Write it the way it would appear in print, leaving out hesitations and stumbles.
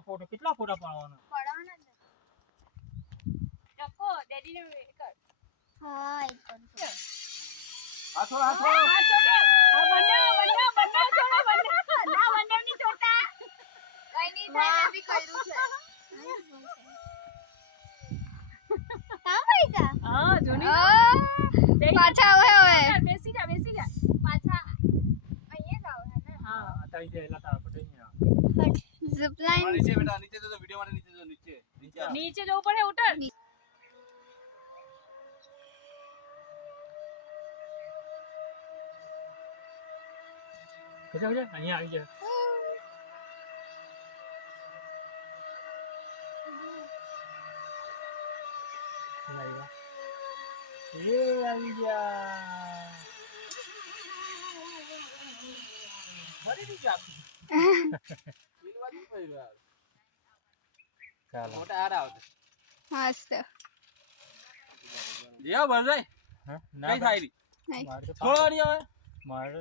photo કેટલા ફોટા પાડવાના ચકો ડેડી ને કર હા એક કરું હાથો હા છોડો હા બંને છોડો બંને ના બંને ની છોડતા કઈ નહીં થાય મેં બી કર્યું છે કામ પૈસા હા જોની પાછા હવે બેસી જા પાછા અહીંયા જ આવ હે ને હા તાઈ જેલા તાર પટે ની ઝિપલાઇન નીચે બેટા નીચે જો વિડિયો માટે નીચે જો નીચે નીચે જવું પડે ઉતર કજા અહીંયા આવી જા લાઈવા એ આવી ગયા મરી ની જા મિલવાજી પરિવાર ચાલો મોટા હાર આવતે મસ્ત જીયા ભરજાઈ હા કઈ થાય ની મારે તો થોડો નહીં આવે મારે